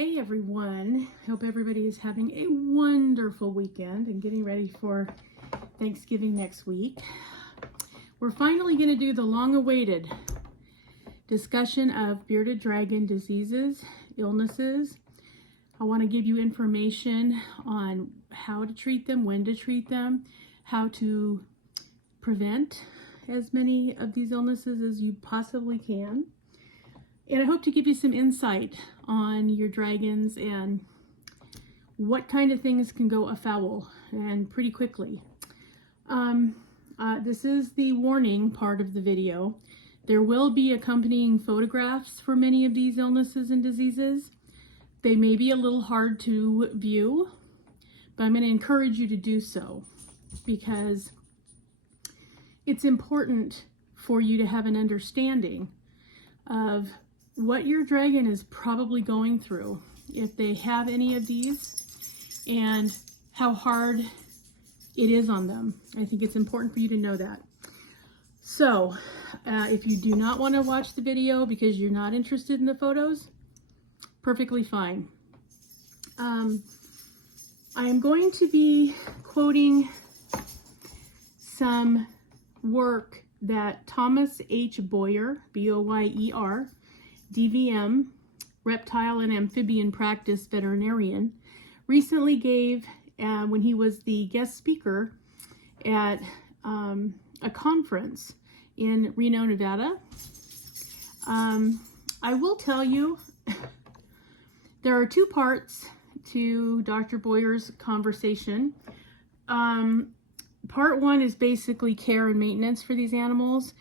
Hey everyone, hope everybody is having a wonderful weekend and getting ready for Thanksgiving next week. We're finally going to do the long-awaited discussion of bearded dragon diseases, illnesses. I want to give you information on how to treat them, when to treat them, how to prevent as many of these illnesses as you possibly can. And I hope to give you some insight on your dragons and what kind of things can go afoul and pretty quickly. This is the warning part of the video. There will be accompanying photographs for many of these illnesses and diseases. They may be a little hard to view, but I'm going to encourage you to do so because it's important for you to have an understanding of what your dragon is probably going through if they have any of these and how hard it is on them. I think it's important for you to know that. So if you do not want to watch the video because you're not interested in the photos, perfectly fine. I am going to be quoting some work that Thomas H. Boyer, B-O-Y-E-R, DVM, reptile and amphibian practice veterinarian, recently gave when he was the guest speaker at a conference in Reno, Nevada. I will tell you, there are two parts to Dr. Boyer's conversation. Part one is basically care and maintenance for these animals.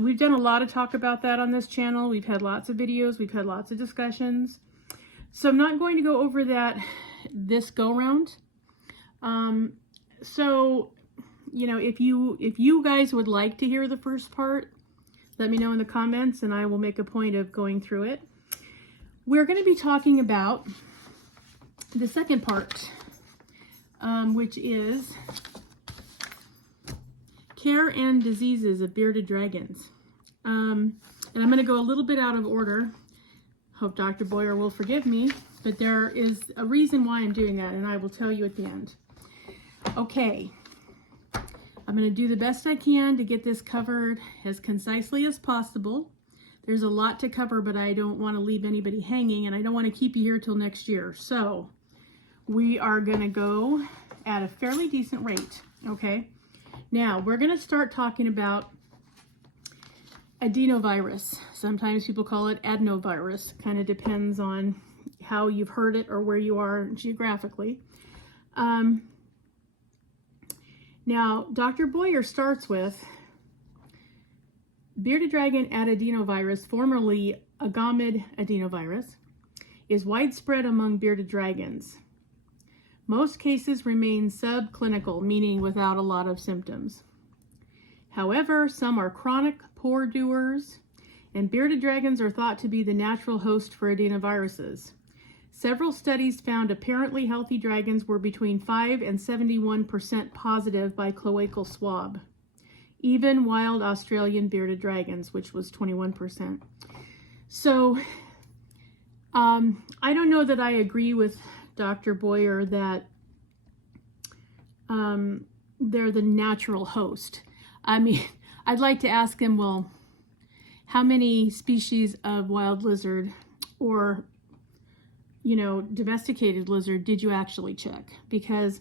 We've done a lot of talk about that on this channel. We've had lots of videos. We've had lots of discussions. So I'm not going to go over that this go round. So, you know, if you guys would like to hear the first part, let me know in the comments and I will make a point of going through it. We're going to be talking about the second part, which is care and diseases of bearded dragons. And I'm going to go a little bit out of order. Hope Dr. Boyer will forgive me, but there is a reason why I'm doing that, and I will tell you at the end. Okay, I'm going to do the best I can to get this covered as concisely as possible. There's a lot to cover, but I don't want to leave anybody hanging, and I don't want to keep you here till next year. So we are going to go at a fairly decent rate, okay? Now, we're going to start talking about adenovirus. Sometimes people call it adenovirus. Kind of depends on how you've heard it or where you are geographically. Now, Dr. Boyer starts with bearded dragon adenovirus, formerly agamid adenovirus, is widespread among bearded dragons. Most cases remain subclinical, meaning without a lot of symptoms. However, some are chronic poor doers, and bearded dragons are thought to be the natural host for adenoviruses. Several studies found apparently healthy dragons were between 5 and 71% positive by cloacal swab. Even wild Australian bearded dragons, which was 21%. So, I don't know that I agree with Dr. Boyer that they're the natural host. I mean, I'd like to ask him, well, how many species of wild lizard or, you know, domesticated lizard did you actually check? Because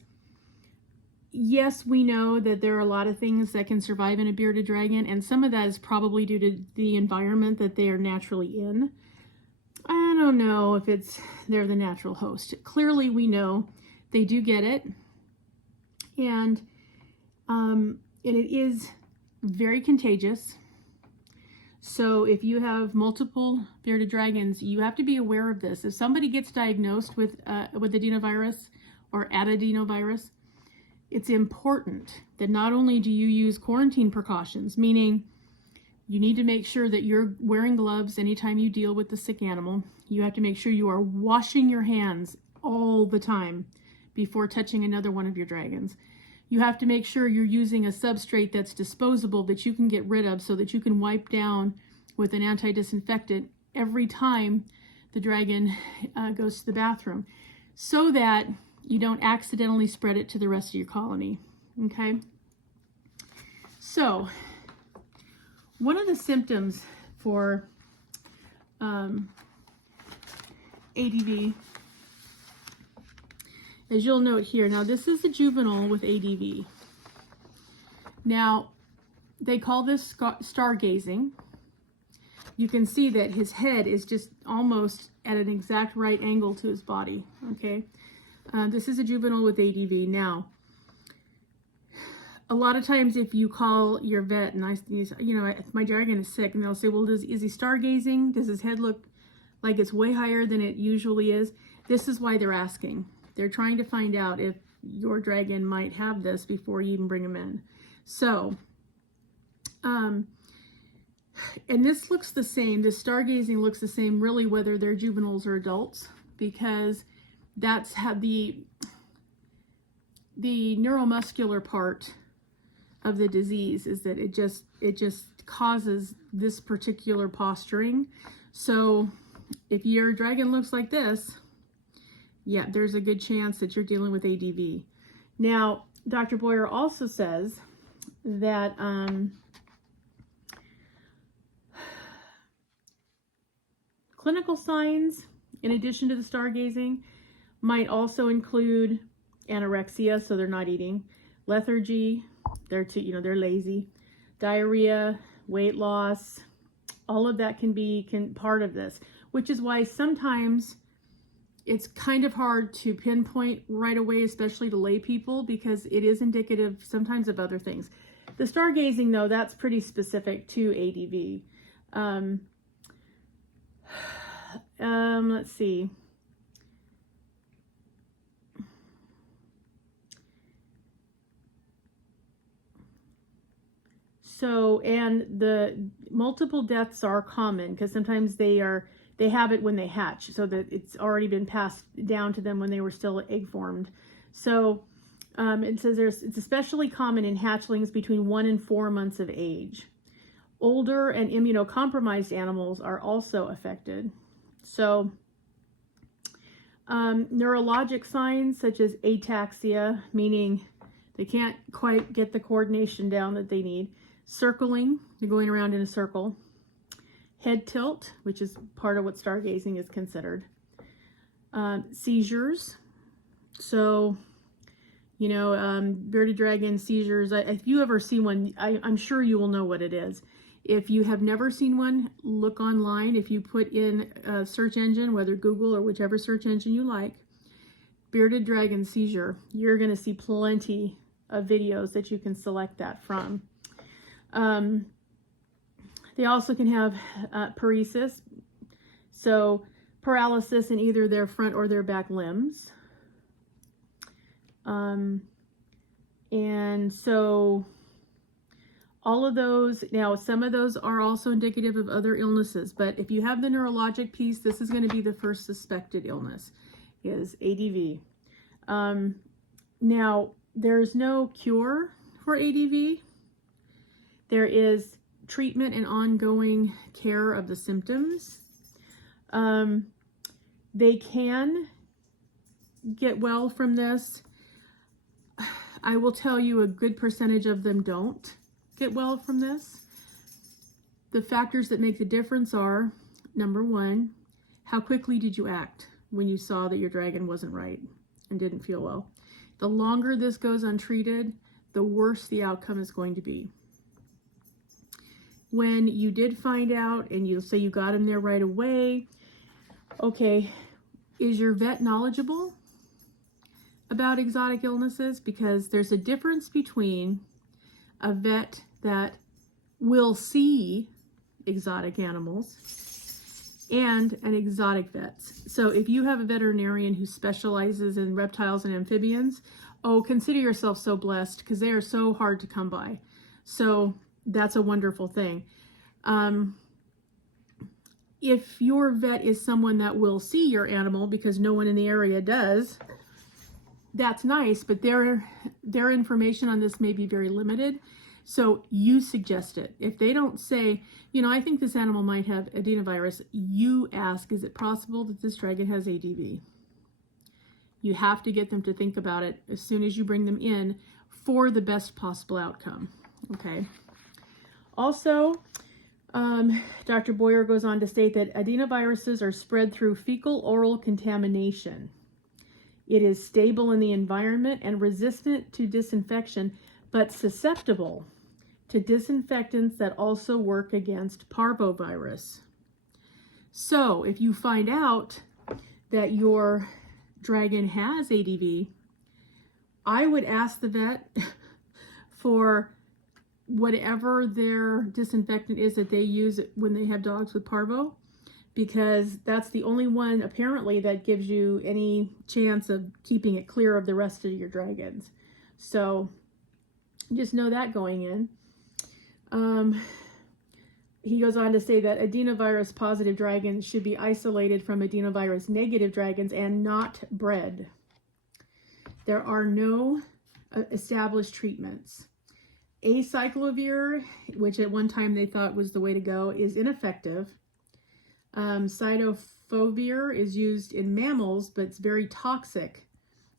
yes, we know that there are a lot of things that can survive in a bearded dragon, and some of that is probably due to the environment that they are naturally in. I don't know if they're the natural host. Clearly, we know they do get it, and it is very contagious. So if you have multiple bearded dragons, you have to be aware of this. If somebody gets diagnosed with adenovirus or adenovirus, it's important that not only do you use quarantine precautions, meaning you need to make sure that you're wearing gloves anytime you deal with the sick animal. You have to make sure you are washing your hands all the time before touching another one of your dragons. You have to make sure you're using a substrate that's disposable that you can get rid of so that you can wipe down with an anti-disinfectant every time the dragon goes to the bathroom, so that you don't accidentally spread it to the rest of your colony. Okay? So, one of the symptoms for ADV, as you'll note here, now this is a juvenile with ADV. Now, they call this stargazing. You can see that his head is just almost at an exact right angle to his body, okay? This is a juvenile with ADV. Now, a lot of times if you call your vet and my dragon is sick, and they'll say, well, is he stargazing? Does his head look like it's way higher than it usually is? This is why they're asking. They're trying to find out if your dragon might have this before you even bring him in. So, and this looks the same. The stargazing looks the same, really, whether they're juveniles or adults, because that's how the neuromuscular part of the disease is that it just causes this particular posturing. So if your dragon looks like this, yeah, there's a good chance that you're dealing with ADV. Now, Dr. Boyer also says that clinical signs, in addition to the stargazing, might also include anorexia, so they're not eating, lethargy, they're lazy, diarrhea, weight loss. All of that can be part of this, which is why sometimes it's kind of hard to pinpoint right away, especially to lay people, because it is indicative sometimes of other things. The stargazing, though, that's pretty specific to ADV. Let's see. So, and the multiple deaths are common because sometimes they have it when they hatch, so that it's already been passed down to them when they were still egg formed. So it says it's especially common in hatchlings between 1 and 4 months of age. Older and immunocompromised animals are also affected. So neurologic signs such as ataxia, meaning they can't quite get the coordination down that they need. Circling, you're going around in a circle. Head tilt, which is part of what stargazing is considered. Seizures. So, bearded dragon seizures. If you ever see one, I'm sure you will know what it is. If you have never seen one, look online. If you put in a search engine, whether Google or whichever search engine you like, bearded dragon seizure, you're going to see plenty of videos that you can select that from. They also can have paresis, so paralysis in either their front or their back limbs. And so all of those, now some of those are also indicative of other illnesses, but if you have the neurologic piece, this is going to be the first suspected illness, is ADV. Now, there's no cure for ADV. There is treatment and ongoing care of the symptoms. They can get well from this. I will tell you a good percentage of them don't get well from this. The factors that make the difference are, number one, how quickly did you act when you saw that your dragon wasn't right and didn't feel well? The longer this goes untreated, the worse the outcome is going to be. When you did find out and you say you got him there right away, okay, is your vet knowledgeable about exotic illnesses? Because there's a difference between a vet that will see exotic animals and an exotic vet. So if you have a veterinarian who specializes in reptiles and amphibians, consider yourself so blessed, because they are so hard to come by. So that's a wonderful thing. If your vet is someone that will see your animal, because no one in the area does, that's nice, but their information on this may be very limited. So you suggest it. If they don't say, you know, I think this animal might have adenovirus, you ask, is it possible that this dragon has ADV? You have to get them to think about it as soon as you bring them in for the best possible outcome, okay? Also, Dr. Boyer goes on to state that adenoviruses are spread through fecal-oral contamination. It is stable in the environment and resistant to disinfection, but susceptible to disinfectants that also work against parvovirus. So if you find out that your dragon has ADV, I would ask the vet for whatever their disinfectant is that they use when they have dogs with parvo, because that's the only one apparently that gives you any chance of keeping it clear of the rest of your dragons. So just know that going in. He goes on to say that adenovirus positive dragons should be isolated from adenovirus negative dragons and not bred. There are no established treatments. Acyclovir, which at one time they thought was the way to go, is ineffective. Cidofovir is used in mammals, but it's very toxic.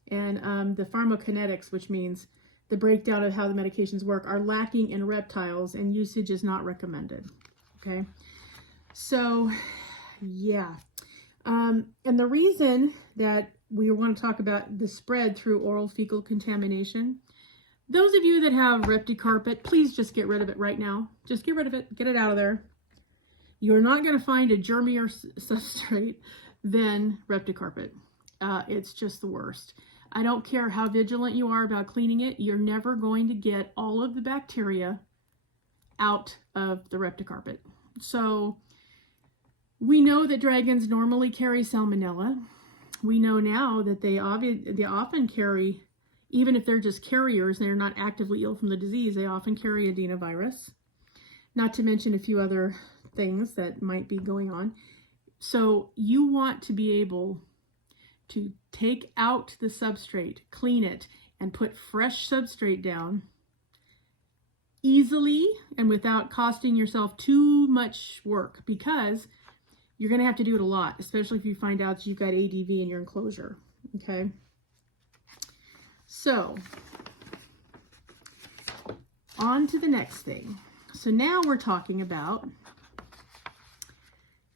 And the pharmacokinetics, which means the breakdown of how the medications work, are lacking in reptiles, and usage is not recommended. Okay, so yeah. And the reason that we want to talk about the spread through oral fecal contamination, those of you that have Repticarpet, please just get rid of it right now. Just get rid of it, get it out of there. You're not going to find a germier substrate than Repticarpet. It's just the worst. I don't care how vigilant you are about cleaning it, you're never going to get all of the bacteria out of the Repticarpet. So we know that dragons normally carry salmonella. We know now that they often carry, even if they're just carriers and they're not actively ill from the disease, they often carry adenovirus, not to mention a few other things that might be going on. So you want to be able to take out the substrate, clean it, and put fresh substrate down easily and without costing yourself too much work, because you're going to have to do it a lot, especially if you find out that you've got ADV in your enclosure. Okay, so on to the next thing. So now we're talking about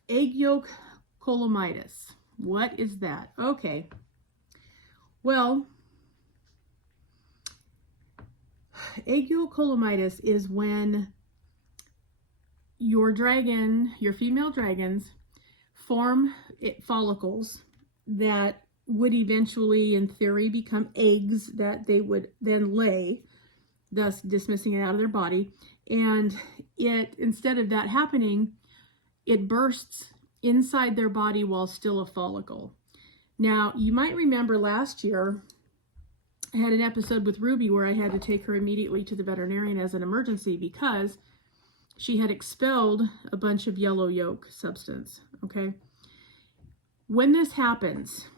egg yolk colomaitis. What is that? Okay, well, egg yolk colomaitis is when your dragon, your female dragons, form follicles that would eventually, in theory, become eggs that they would then lay, thus dismissing it out of their body. And it, instead of that happening, it bursts inside their body while still a follicle. Now, you might remember last year, I had an episode with Ruby where I had to take her immediately to the veterinarian as an emergency because she had expelled a bunch of yellow yolk substance, okay? When this happens,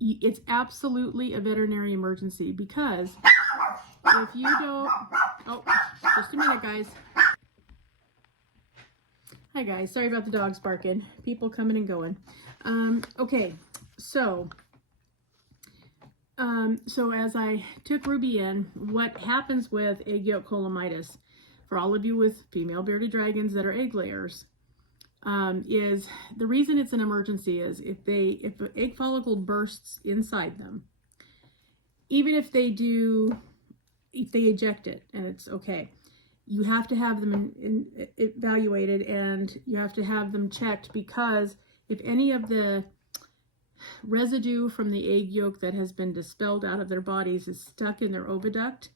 it's absolutely a veterinary emergency, because if you don't... Oh, just a minute, guys. Hi, guys. Sorry about the dogs barking. People coming and going. Okay, so as I took Ruby in, what happens with egg yolk colomaitis, for all of you with female bearded dragons that are egg layers, is the reason it's an emergency is if an egg follicle bursts inside them, even if they eject it and it's okay, you have to have them evaluated, and you have to have them checked, because if any of the residue from the egg yolk that has been dispelled out of their bodies is stuck in their oviduct,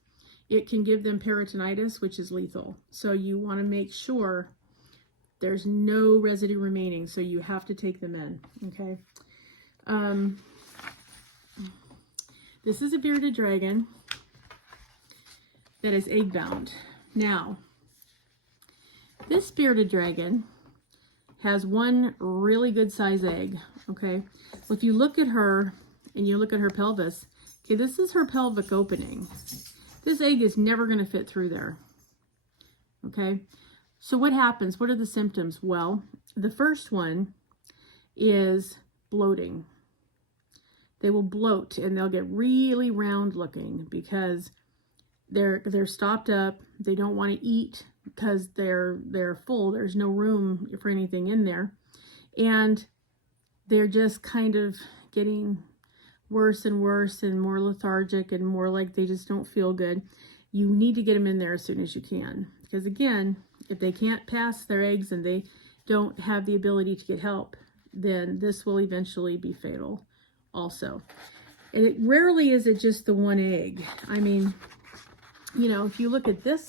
it can give them peritonitis, which is lethal. So you want to make sure there's no residue remaining, so you have to take them in, okay? This is a bearded dragon that is egg bound. Now, this bearded dragon has one really good size egg, okay? Well, if you look at her and you look at her pelvis, okay, this is her pelvic opening. This egg is never going to fit through there. Okay, so what happens? What are the symptoms? Well, the first one is bloating. They will bloat and they'll get really round looking because they're stopped up. They don't want to eat because they're full. There's no room for anything in there. And they're just kind of getting worse and worse and more lethargic and more like they just don't feel good. You need to get them in there as soon as you can. Because again, if they can't pass their eggs and they don't have the ability to get help, then this will eventually be fatal also. And it rarely is it just the one egg. I mean, you know, if you look at this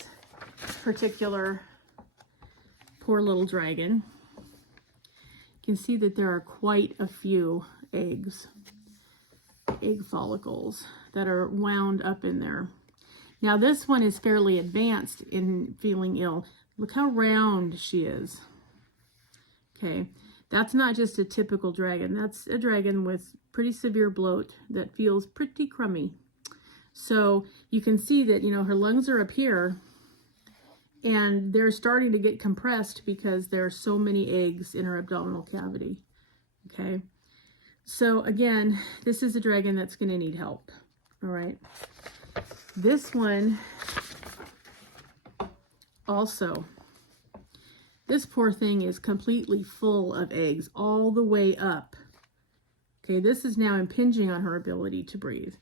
particular poor little dragon, you can see that there are quite a few egg follicles that are wound up in there. Now this one is fairly advanced in feeling ill. Look how round she is. Okay, that's not just a typical dragon. That's a dragon with pretty severe bloat that feels pretty crummy. So you can see that, you know, her lungs are up here and they're starting to get compressed because there are so many eggs in her abdominal cavity. Okay, so again, this is a dragon that's going to need help. All right. This one also, this poor thing is completely full of eggs all the way up. Okay, this is now impinging on her ability to breathe.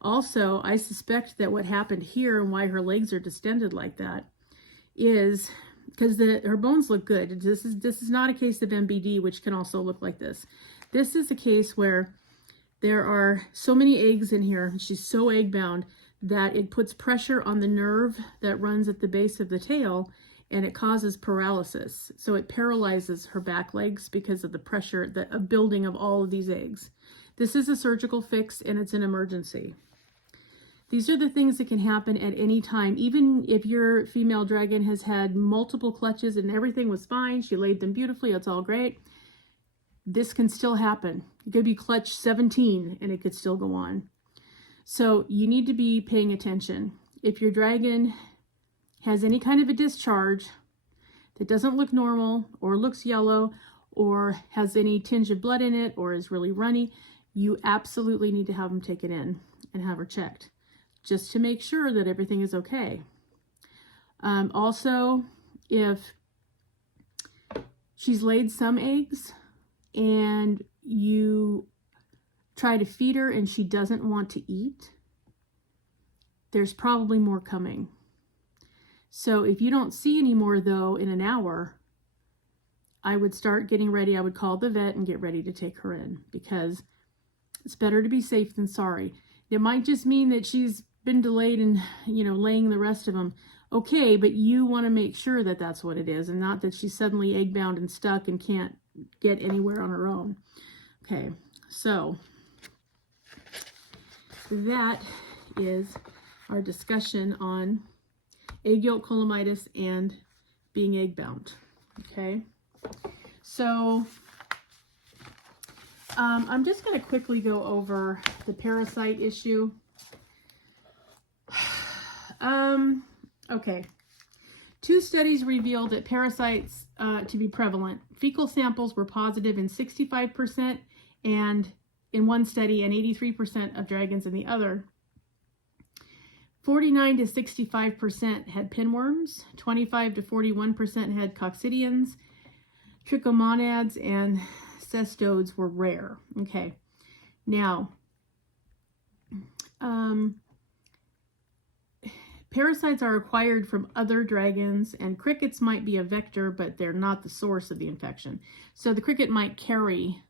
Also, I suspect that what happened here and why her legs are distended like that is because her bones look good. This is not a case of MBD, which can also look like this. This is a case where there are so many eggs in here, and she's so egg bound that it puts pressure on the nerve that runs at the base of the tail, and it causes paralysis. So it paralyzes her back legs because of the pressure, the building of all of these eggs. This is a surgical fix and it's an emergency. These are the things that can happen at any time. Even if your female dragon has had multiple clutches and everything was fine, she laid them beautifully, it's all great, this can still happen. It could be clutch 17 and it could still go on. So you need to be paying attention. If your dragon has any kind of a discharge that doesn't look normal or looks yellow or has any tinge of blood in it or is really runny, you absolutely need to have them taken in and have her checked just to make sure that everything is okay. Also, if she's laid some eggs and you try to feed her and she doesn't want to eat, there's probably more coming. So if you don't see any more though in an hour, I would start getting ready. I would call the vet and get ready to take her in because it's better to be safe than sorry. It might just mean that she's been delayed in, you know, laying the rest of them. Okay, but you want to make sure that that's what it is and not that she's suddenly egg bound and stuck and can't get anywhere on her own. Okay, so that is our discussion on egg yolk colombitis and being egg bound. Okay, so I'm just going to quickly go over the parasite issue. Okay, 2 studies revealed that parasites to be prevalent. Fecal samples were positive in 65% and in one study and 83% of dragons in the other. 49 to 65% had pinworms, 25 to 41% had coccidians, trichomonads, and cestodes were rare. Okay, now, parasites are acquired from other dragons, and crickets might be a vector, but they're not the source of the infection. So the cricket might carry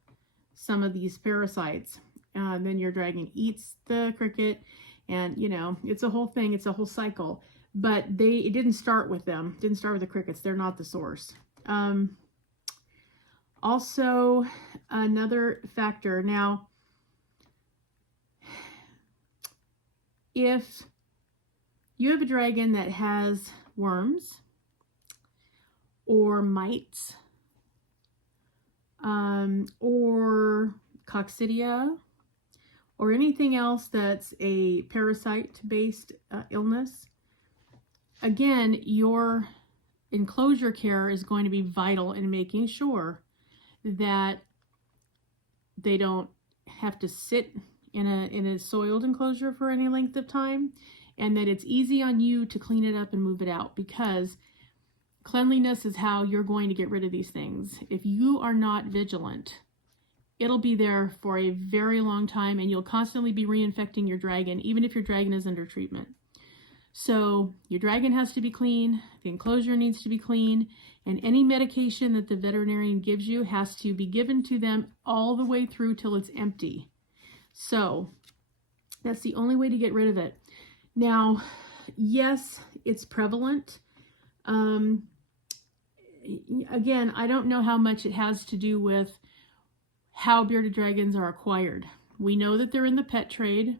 some of these parasites. Then your dragon eats the cricket, and you know, it's a whole thing, it's a whole cycle. But it didn't start with them, it didn't start with the crickets, they're not the source. Also, another factor, now, if you have a dragon that has worms or mites or coccidia or anything else that's a parasite-based illness, again, your enclosure care is going to be vital in making sure that they don't have to sit in a soiled enclosure for any length of time, and that it's easy on you to clean it up and move it out, because cleanliness is how you're going to get rid of these things. If you are not vigilant, it'll be there for a very long time, and you'll constantly be reinfecting your dragon, even if your dragon is under treatment. So your dragon has to be clean, the enclosure needs to be clean, and any medication that the veterinarian gives you has to be given to them all the way through till it's empty. So that's the only way to get rid of it. Now, yes, it's prevalent. Again, I don't know how much it has to do with how bearded dragons are acquired. We know that they're in the pet trade.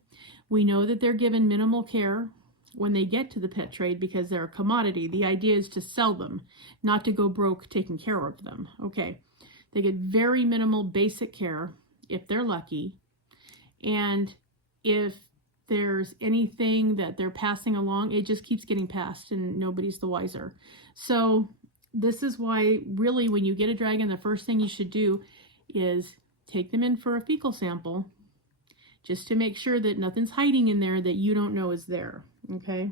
We know that they're given minimal care when they get to the pet trade because they're a commodity. The idea is to sell them, not to go broke taking care of them. Okay, they get very minimal basic care if they're lucky. And if there's anything that they're passing along, it just keeps getting passed and nobody's the wiser. So this is why really when you get a dragon, the first thing you should do is take them in for a fecal sample just to make sure that nothing's hiding in there that you don't know is there. Okay.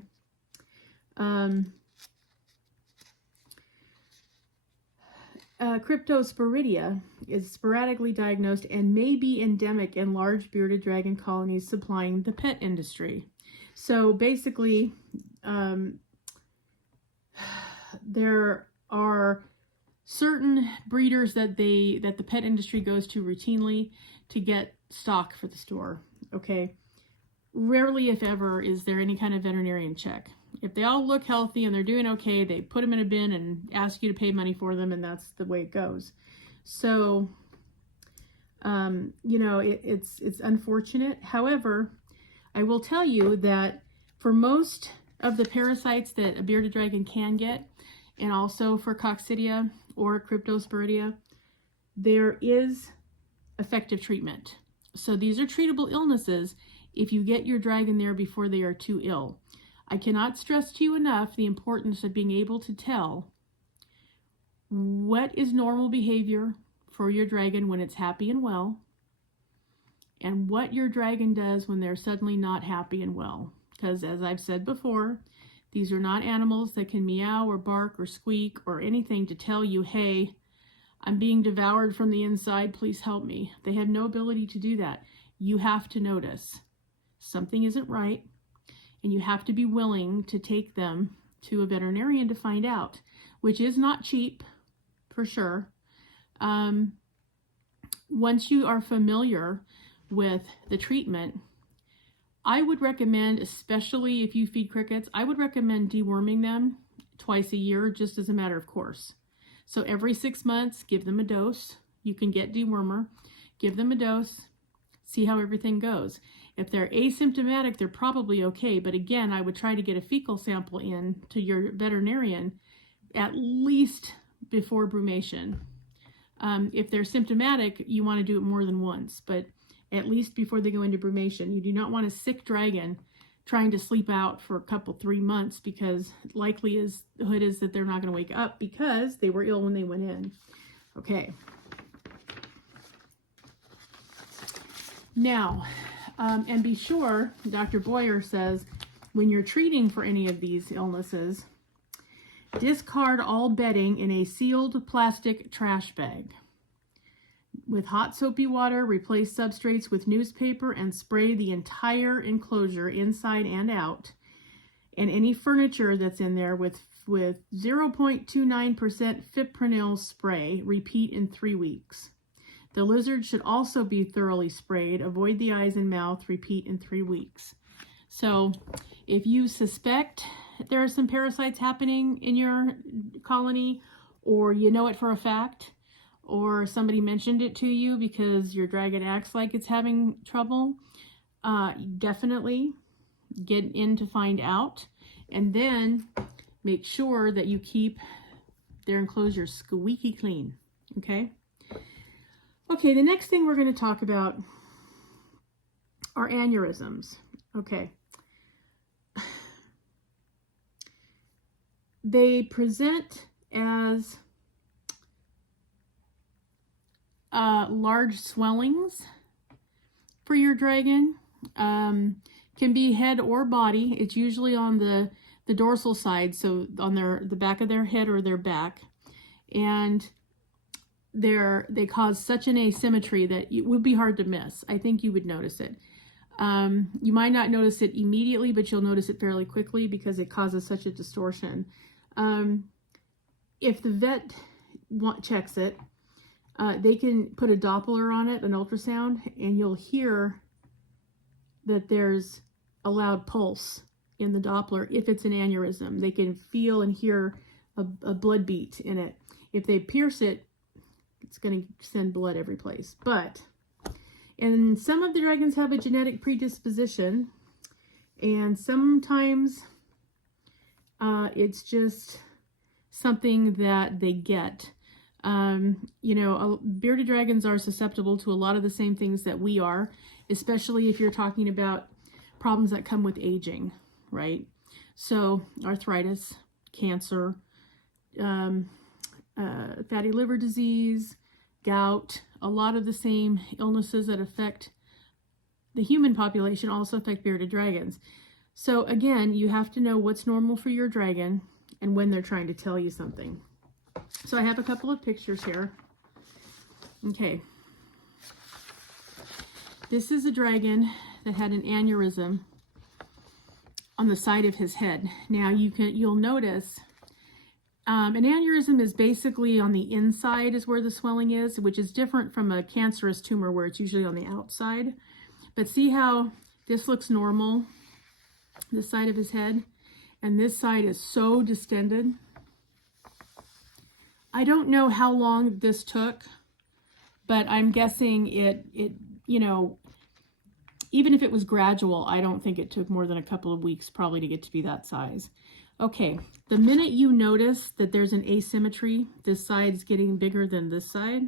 Cryptosporidia is sporadically diagnosed and may be endemic in large bearded dragon colonies supplying the pet industry. So basically, there are certain breeders that the pet industry goes to routinely to get stock for the store. Okay. Rarely, if ever, is there any kind of veterinarian check. If they all look healthy and they're doing okay, they put them in a bin and ask you to pay money for them, and that's the way it goes. So, you know, it's unfortunate. However, I will tell you that for most of the parasites that a bearded dragon can get, and also for Coccidia or Cryptosporidia, there is effective treatment. So these are treatable illnesses if you get your dragon there before they are too ill. I cannot stress to you enough the importance of being able to tell what is normal behavior for your dragon when it's happy and well, and what your dragon does when they're suddenly not happy and well. Because as I've said before, these are not animals that can meow or bark or squeak or anything to tell you, hey, I'm being devoured from the inside, please help me. They have no ability to do that. You have to notice something isn't right, and you have to be willing to take them to a veterinarian to find out, which is not cheap, for sure. Once you are familiar with the treatment, I would recommend, especially if you feed crickets, I would recommend deworming them twice a year, just as a matter of course. So every 6 months, give them a dose. You can get dewormer, give them a dose, see how everything goes. If they're asymptomatic, they're probably okay. But again, I would try to get a fecal sample in to your veterinarian at least before brumation. If they're symptomatic, you want to do it more than once, but at least before they go into brumation. You do not want a sick dragon trying to sleep out for a couple, 3 months, because likelihood is that they're not going to wake up because they were ill when they went in. Okay. Now, and be sure, Dr. Boyer says, when you're treating for any of these illnesses, discard all bedding in a sealed plastic trash bag. With hot soapy water, replace substrates with newspaper and spray the entire enclosure inside and out, and any furniture that's in there with 0.29% fipronil spray. Repeat in 3 weeks. The lizard should also be thoroughly sprayed. Avoid the eyes and mouth. Repeat in 3 weeks. So if you suspect there are some parasites happening in your colony, or you know it for a fact, or somebody mentioned it to you because your dragon acts like it's having trouble, definitely get in to find out, and then make sure that you keep their enclosure squeaky clean. Okay? Okay, the next thing we're going to talk about are aneurysms. Okay. They present as large swellings for your dragon. Can be head or body. It's usually on the dorsal side, so on the back of their head or their back. And they cause such an asymmetry that it would be hard to miss. I think you would notice it. You might not notice it immediately, but you'll notice it fairly quickly because it causes such a distortion. If the vet checks it, they can put a Doppler on it, an ultrasound, and you'll hear that there's a loud pulse in the Doppler. If it's an aneurysm, they can feel and hear a blood beat in it. If they pierce it, it's going to send blood every place. And some of the dragons have a genetic predisposition, and sometimes it's just something that they get. Bearded dragons are susceptible to a lot of the same things that we are, especially if you're talking about problems that come with aging, right? So arthritis, cancer, fatty liver disease, gout, a lot of the same illnesses that affect the human population also affect bearded dragons. So again, you have to know what's normal for your dragon and when they're trying to tell you something. So I have a couple of pictures here. Okay. This is a dragon that had an aneurysm on the side of his head. Now you'll notice an aneurysm is basically on the inside is where the swelling is, which is different from a cancerous tumor where it's usually on the outside. But see how this looks normal, this side of his head, and this side is so distended. I don't know how long this took, but I'm guessing it even if it was gradual, I don't think it took more than a couple of weeks probably to get to be that size. Okay, the minute you notice that there's an asymmetry, this side's getting bigger than this side,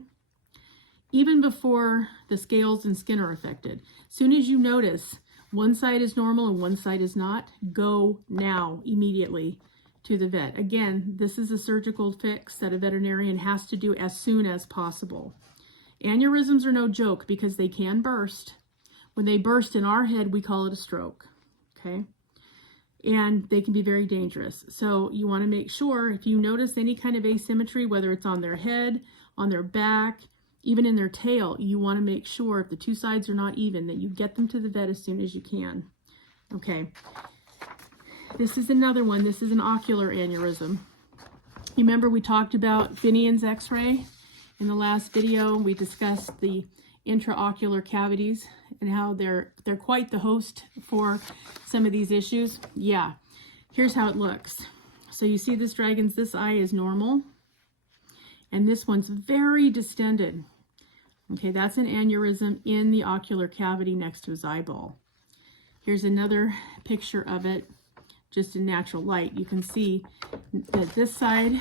even before the scales and skin are affected, soon as you notice one side is normal and one side is not, go now, immediately to the vet. Again, this is a surgical fix that a veterinarian has to do as soon as possible. Aneurysms are no joke because they can burst. When they burst in our head, we call it a stroke, okay? And they can be very dangerous. So you want to make sure if you notice any kind of asymmetry, whether it's on their head, on their back, even in their tail, you want to make sure if the two sides are not even that you get them to the vet as soon as you can. Okay. This is another one. This is an ocular aneurysm. You remember we talked about Finian's X-ray in the last video. We discussed the intraocular cavities and how they're quite the host for some of these issues. Yeah, here's how it looks. So you see this this eye is normal, and this one's very distended. Okay, that's an aneurysm in the ocular cavity next to his eyeball. Here's another picture of it, just in natural light. You can see that this side,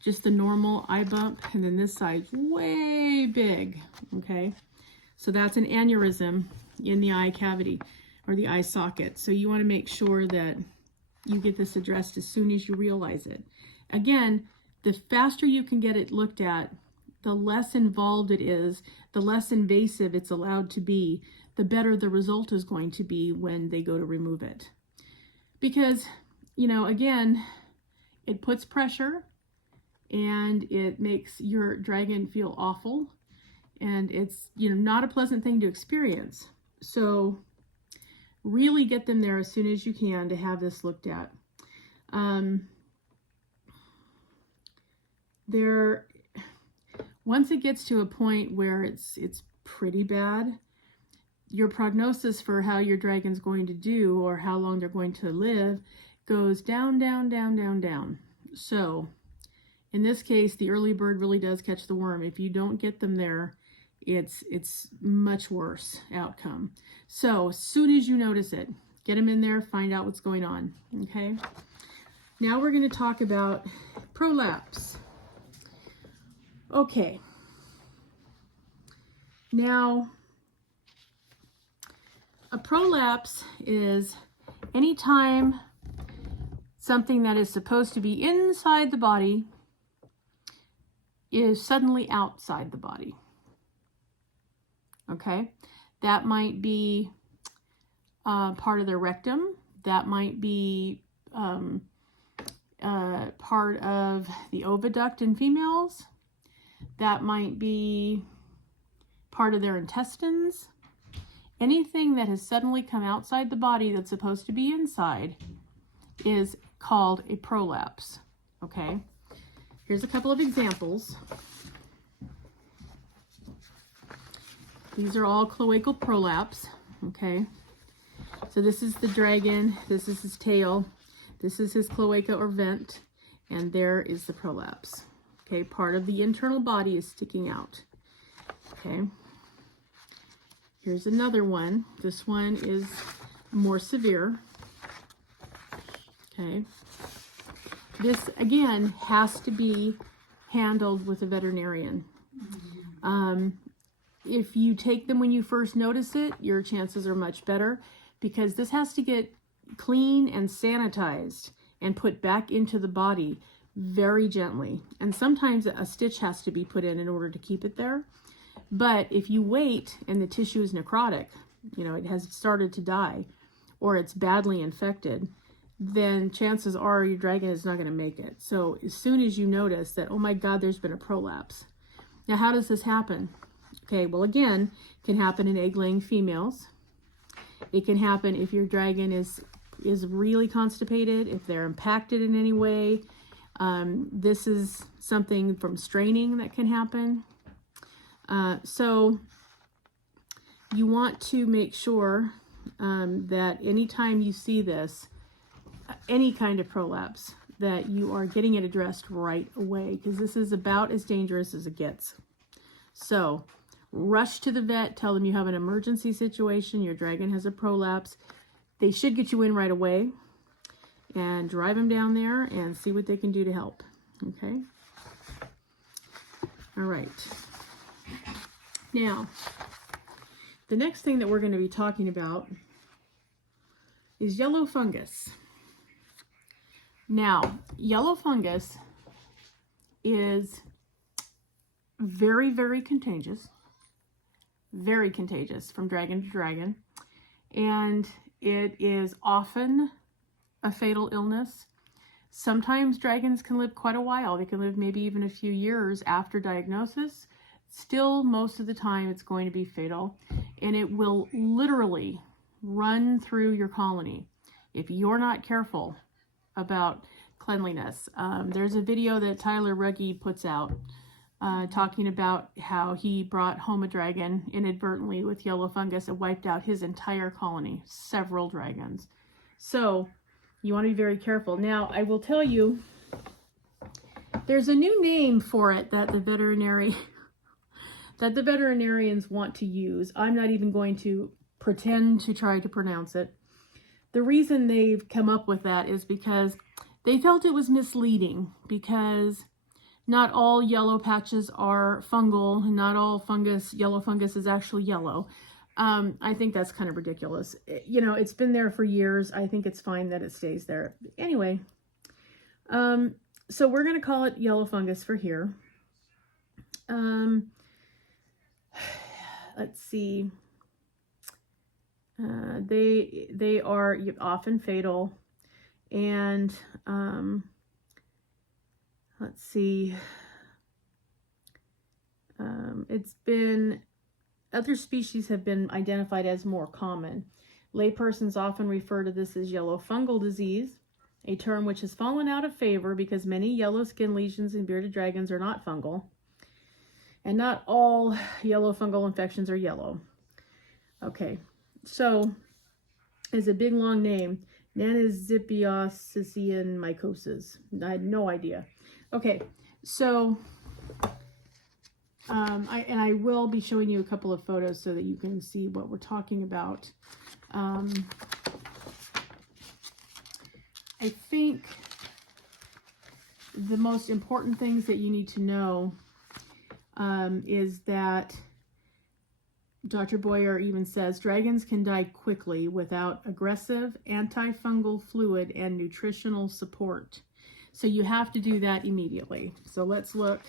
just the normal eye bump, and then this side's way big, okay? So that's an aneurysm in the eye cavity or the eye socket. So you want to make sure that you get this addressed as soon as you realize it. Again, the faster you can get it looked at, the less involved it is, the less invasive it's allowed to be, the better the result is going to be when they go to remove it. Because, again, it puts pressure and it makes your dragon feel awful, and it's not a pleasant thing to experience. So really get them there as soon as you can to have this looked at. Once it gets to a point where it's pretty bad, your prognosis for how your dragon's going to do or how long they're going to live goes down, down, down, down, down. So in this case, the early bird really does catch the worm. If you don't get them there, it's much worse outcome. So as soon as you notice it, get them in there, find out what's going on, okay? Now we're going to talk about prolapse. Okay. Now, a prolapse is anytime something that is supposed to be inside the body is suddenly outside the body. Okay, that might be part of the rectum. That might be part of the oviduct in females. That might be part of their intestines. Anything that has suddenly come outside the body that's supposed to be inside is called a prolapse. Okay, here's a couple of examples. These are all cloacal prolapse. Okay, so this is the dragon, this is his tail, this is his cloaca or vent, and there is the prolapse. Okay, part of the internal body is sticking out. Okay, here's another one. This one is more severe. Okay, this again has to be handled with a veterinarian. If you take them when you first notice it, your chances are much better, because this has to get clean and sanitized and put back into the body very gently. And sometimes a stitch has to be put in order to keep it there. But if you wait and the tissue is necrotic, you know, it has started to die, or it's badly infected, then chances are your dragon is not going to make it. So as soon as you notice that, oh my God, there's been a prolapse. Now, how does this happen? Okay, well, again, it can happen in egg-laying females. It can happen if your dragon is really constipated, if they're impacted in any way. This is something from straining that can happen. So you want to make sure that anytime you see this, any kind of prolapse, that you are getting it addressed right away, because this is about as dangerous as it gets. So rush to the vet, tell them you have an emergency situation, your dragon has a prolapse. They should get you in right away, and drive them down there and see what they can do to help. Okay? All right. Now, the next thing that we're going to be talking about is yellow fungus. Now, yellow fungus is very, very contagious from dragon to dragon, and it is often a fatal illness. Sometimes dragons can live quite a while. They can live maybe even a few years after diagnosis. Still, most of the time, it's going to be fatal, and it will literally run through your colony if you're not careful about cleanliness. There's a video that Tyler Ruggie puts out talking about how he brought home a dragon inadvertently with yellow fungus and wiped out his entire colony, several dragons. So you want to be very careful. Now, I will tell you, there's a new name for it that the veterinarians want to use. I'm not even going to pretend to try to pronounce it. The reason they've come up with that is because they felt it was misleading, because not all yellow patches are fungal, not all yellow fungus is actually yellow. I think that's kind of ridiculous. You know, it's been there for years. I think it's fine that it stays there. Anyway, so we're going to call it yellow fungus for here. Let's see. They are often fatal, and let's see. Other species have been identified as more common. Laypersons often refer to this as yellow fungal disease, a term which has fallen out of favor because many yellow skin lesions in bearded dragons are not fungal, and not all yellow fungal infections are yellow. Okay, so it's a big long name. Nanizipiosisian mycosis. I had no idea. Okay, so I will be showing you a couple of photos so that you can see what we're talking about. I think the most important things that you need to know is that Dr. Boyer even says dragons can die quickly without aggressive antifungal fluid and nutritional support. So you have to do that immediately. So let's look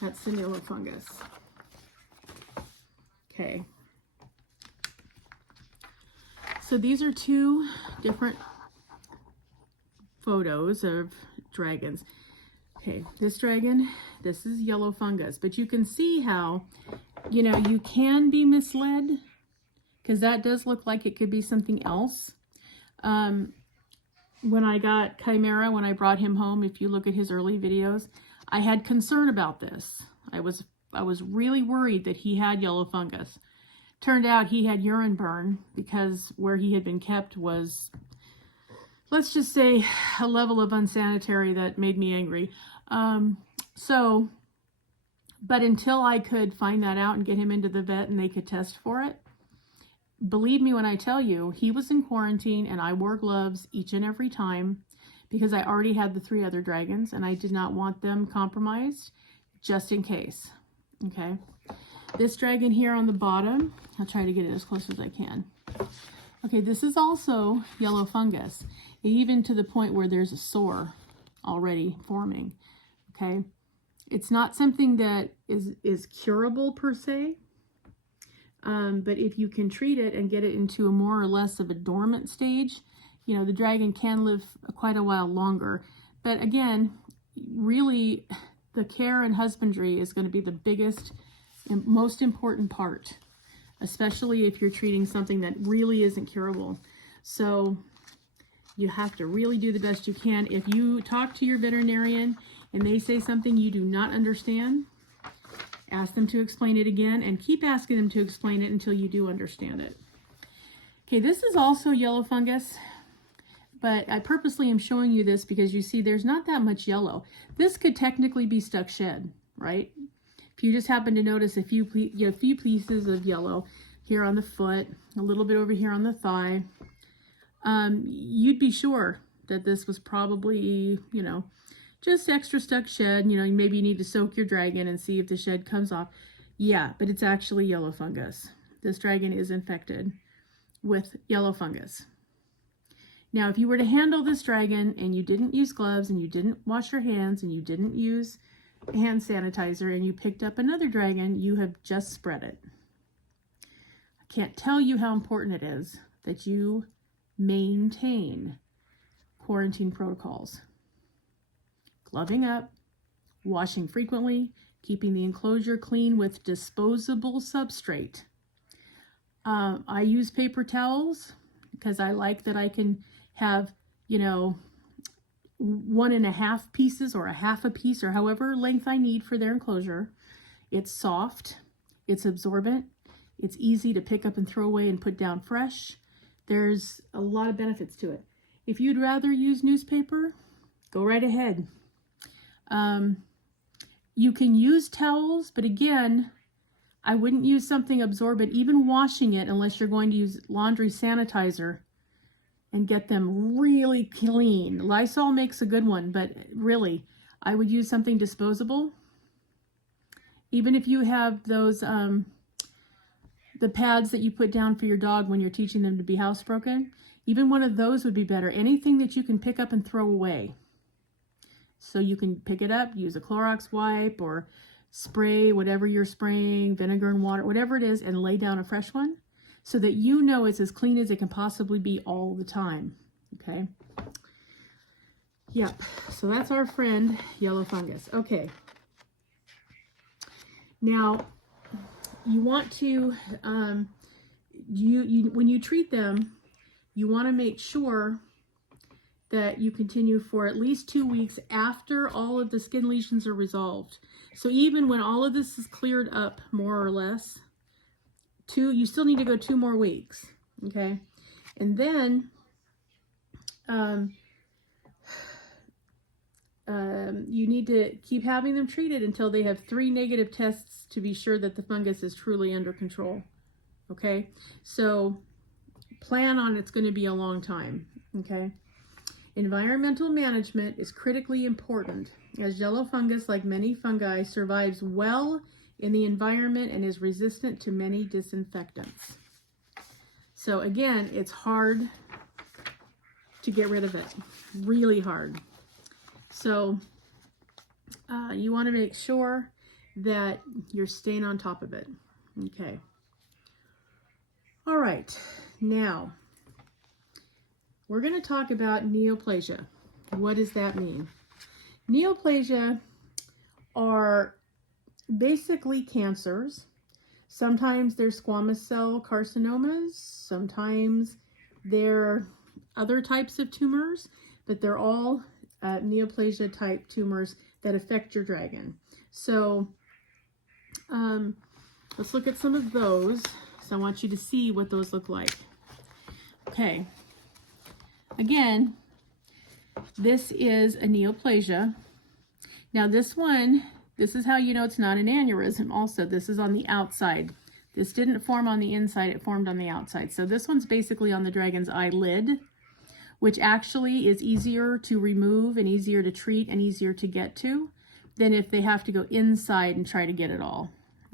at Simula fungus. Okay. So these are two different photos of dragons. Okay, this dragon, this is yellow fungus, but you can see how, you know, you can be misled because that does look like it could be something else. When I got Chimera, when I brought him home, if you look at his early videos, I had concern about this. I was really worried that he had yellow fungus. Turned out he had urine burn because where he had been kept was, let's just say, a level of unsanitary that made me angry. But until I could find that out and get him into the vet and they could test for it, believe me when I tell you, he was in quarantine and I wore gloves each and every time because I already had the 3 other dragons and I did not want them compromised just in case. Okay. This dragon here on the bottom, I'll try to get it as close as I can. Okay, this is also yellow fungus, even to the point where there's a sore already forming. Okay, it's not something that is curable per se, but if you can treat it and get it into a more or less of a dormant stage, you know, the dragon can live quite a while longer. But again, really, the care and husbandry is going to be the biggest and most important part, especially if you're treating something that really isn't curable. So you have to really do the best you can. If you talk to your veterinarian and they say something you do not understand, ask them to explain it again and keep asking them to explain it until you do understand it. Okay, this is also yellow fungus, but I purposely am showing you this because you see there's not that much yellow. This could technically be stuck shed, right? If you just happen to notice a few pieces of yellow here on the foot, a little bit over here on the thigh, you'd be sure that this was probably, you know, just extra stuck shed. You know, maybe you need to soak your dragon and see if the shed comes off. Yeah, but it's actually yellow fungus. This dragon is infected with yellow fungus. Now, if you were to handle this dragon and you didn't use gloves and you didn't wash your hands and you didn't use hand sanitizer and you picked up another dragon, you have just spread it. I can't tell you how important it is that you maintain quarantine protocols. Gloving up, washing frequently, keeping the enclosure clean with disposable substrate. I use paper towels because I like that I can have, you know, 1.5 pieces or a half a piece or however length I need for their enclosure. It's soft, it's absorbent, it's easy to pick up and throw away and put down fresh. There's a lot of benefits to it. If you'd rather use newspaper, go right ahead. You can use towels, but again, I wouldn't use something absorbent, even washing it, unless you're going to use laundry sanitizer and get them really clean. Lysol makes a good one, but really, I would use something disposable. Even if you have those, the pads that you put down for your dog when you're teaching them to be housebroken, even one of those would be better. Anything that you can pick up and throw away. So you can pick it up, use a Clorox wipe or spray whatever you're spraying, vinegar and water, whatever it is, and lay down a fresh one so that you know it's as clean as it can possibly be all the time. Okay. Yep. So that's our friend, yellow fungus. Okay. Now, you want to, when you treat them, you want to make sure that you continue for at least 2 weeks after all of the skin lesions are resolved. So even when all of this is cleared up, more or less, you still need to go 2 more weeks, okay? And then you need to keep having them treated until they have 3 negative tests to be sure that the fungus is truly under control, okay? So plan on it's going to be a long time, okay? Environmental management is critically important, as yellow fungus, like many fungi, survives well in the environment and is resistant to many disinfectants. So again, it's hard to get rid of it, really hard. So you want to make sure that you're staying on top of it. Okay. All right, now we're going to talk about neoplasia. What does that mean? Neoplasia are basically cancers. Sometimes they're squamous cell carcinomas, sometimes they're other types of tumors, but they're all neoplasia type tumors that affect your dragon. So let's look at some of those. So I want you to see what those look like. Okay, again, this is a neoplasia. Now this one, this is how you know it's not an aneurysm also. This is on the outside. This didn't form on the inside, it formed on the outside. So this one's basically on the dragon's eyelid, which actually is easier to remove and easier to treat and easier to get to than if they have to go inside and try to get it all.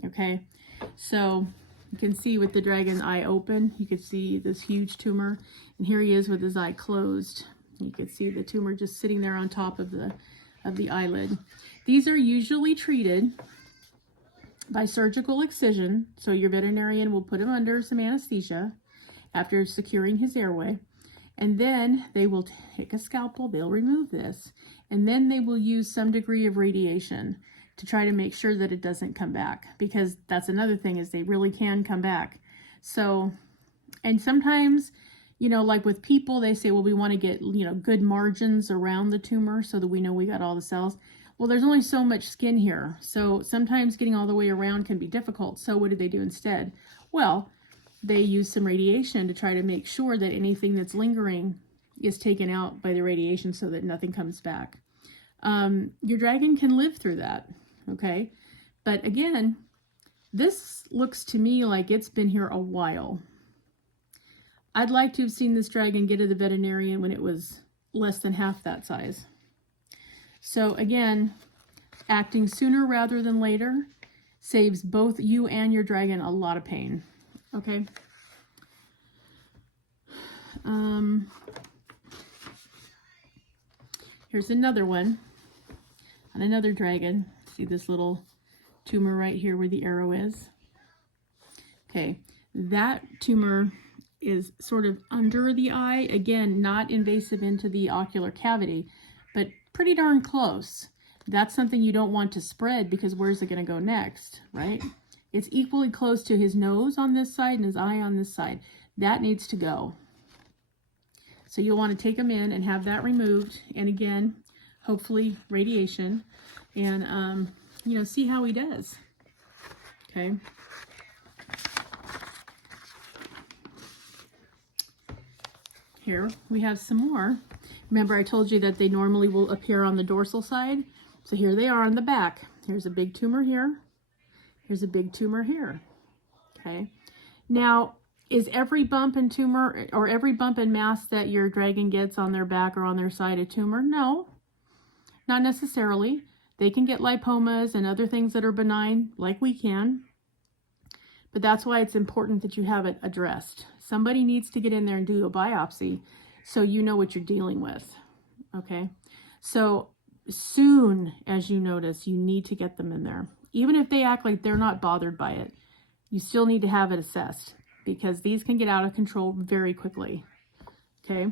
Okay, so you can see with the dragon's eye open, you can see this huge tumor, and here he is with his eye closed. You can see the tumor just sitting there on top of the eyelid. These are usually treated by surgical excision, so your veterinarian will put him under some anesthesia after securing his airway, and then they will take a scalpel, they'll remove this, and then they will use some degree of radiation to try to make sure that it doesn't come back, because that's another thing, is they really can come back. So, and sometimes, you know, like with people, they say, well, we want to get, you know, good margins around the tumor so that we know we got all the cells. Well, there's only so much skin here, so sometimes getting all the way around can be difficult. So what do they do instead? Well, they use some radiation to try to make sure that anything that's lingering is taken out by the radiation so that nothing comes back. Your dragon can live through that, okay? But again, this looks to me like it's been here a while. I'd like to have seen this dragon get to the veterinarian when it was less than half that size. So again, acting sooner rather than later saves both you and your dragon a lot of pain, okay? Here's another one on another dragon. See this little tumor right here where the arrow is? Okay, that tumor is sort of under the eye. Again, not invasive into the ocular cavity, but pretty darn close. That's something you don't want to spread, because where's it going to go next, right? It's equally close to his nose on this side and his eye on this side. That needs to go. So you'll want to take them in and have that removed, and again, hopefully radiation, and you know, see how he does. Okay. Here we have some more. Remember, I told you that they normally will appear on the dorsal side. So here they are on the back. Here's a big tumor here. Here's a big tumor here. Okay. Now, is every bump and tumor, or every bump and mass that your dragon gets on their back or on their side a tumor? No, not necessarily. They can get lipomas and other things that are benign, like we can. But that's why it's important that you have it addressed. Somebody needs to get in there and do a biopsy so you know what you're dealing with, okay? So soon as you notice, you need to get them in there. Even if they act like they're not bothered by it, you still need to have it assessed, because these can get out of control very quickly, okay?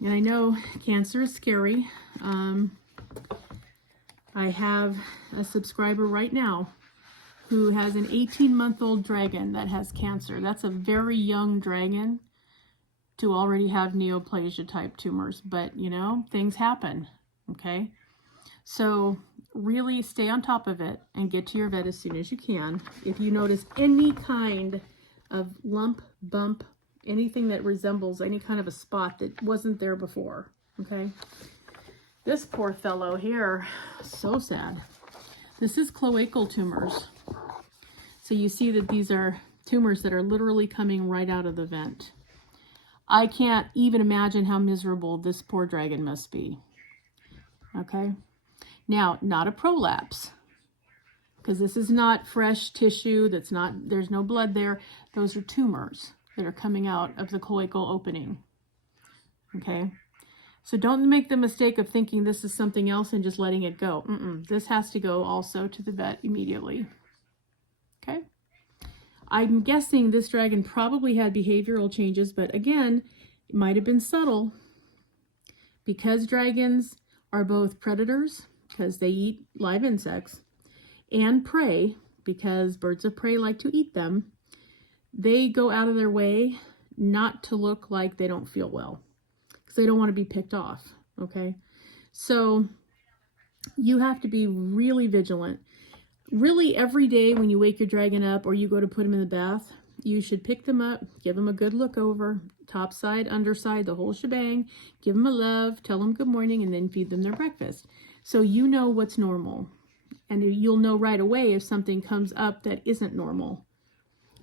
And I know cancer is scary. I have a subscriber right now who has an 18-month-old dragon that has cancer. That's a very young dragon to already have neoplasia type tumors, but you know, things happen, okay? So really stay on top of it and get to your vet as soon as you can. If you notice any kind of lump, bump, anything that resembles any kind of a spot that wasn't there before, okay? This poor fellow here, so sad. This is cloacal tumors. So you see that these are tumors that are literally coming right out of the vent. I can't even imagine how miserable this poor dragon must be. Okay? Now, not a prolapse, because this is not fresh tissue, there's no blood there. Those are tumors that are coming out of the coical opening. Okay? So don't make the mistake of thinking this is something else and just letting it go. This has to go also to the vet immediately. Okay? I'm guessing this dragon probably had behavioral changes, but again, it might have been subtle. Because dragons are both predators, because they eat live insects, and prey, because birds of prey like to eat them, they go out of their way not to look like they don't feel well, because they don't want to be picked off, okay? So you have to be really vigilant. Really, every day when you wake your dragon up or you go to put them in the bath, you should pick them up, give them a good look over, top side, underside, the whole shebang, give them a love, tell them good morning, and then feed them their breakfast. So you know what's normal. And you'll know right away if something comes up that isn't normal,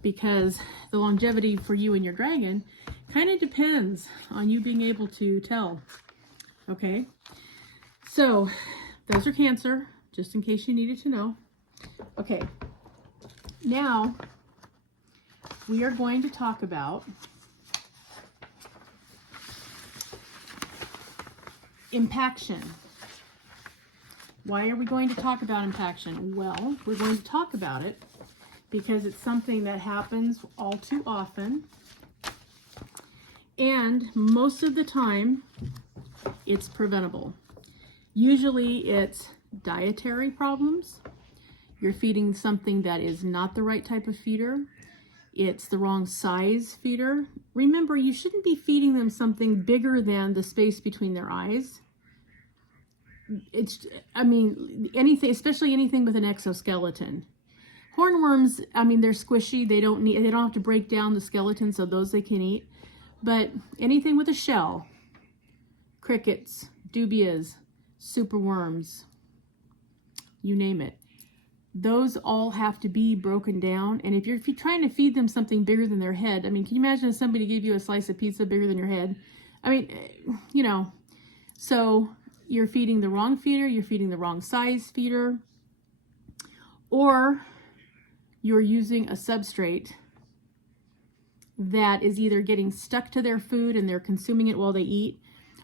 because the longevity for you and your dragon kind of depends on you being able to tell. Okay, so those are Cancer, just in case you needed to know. Okay, now we are going to talk about impaction. Why are we going to talk about impaction? Well, we're going to talk about it because it's something that happens all too often, and most of the time it's preventable. Usually it's dietary problems. You're feeding something that is not the right type of feeder. It's the wrong size feeder. Remember, you shouldn't be feeding them something bigger than the space between their eyes. Anything, especially anything with an exoskeleton. Hornworms, they're squishy. They don't have to break down the skeleton, so those they can eat. But anything with a shell, crickets, dubias, superworms, you name it, those all have to be broken down. And if you're trying to feed them something bigger than their head, can you imagine if somebody gave you a slice of pizza bigger than your head? So you're feeding the wrong feeder, you're feeding the wrong size feeder, or you're using a substrate that is either getting stuck to their food and they're consuming it while they eat,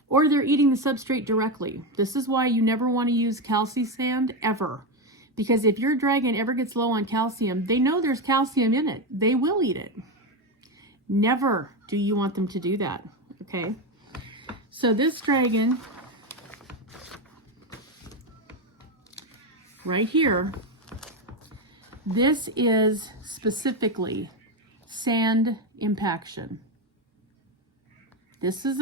or they're eating the substrate directly. This is why you never want to use calci sand ever. Because if your dragon ever gets low on calcium, they know there's calcium in it. They will eat it. Never do you want them to do that, okay? So this dragon right here, this is specifically sand impaction. This is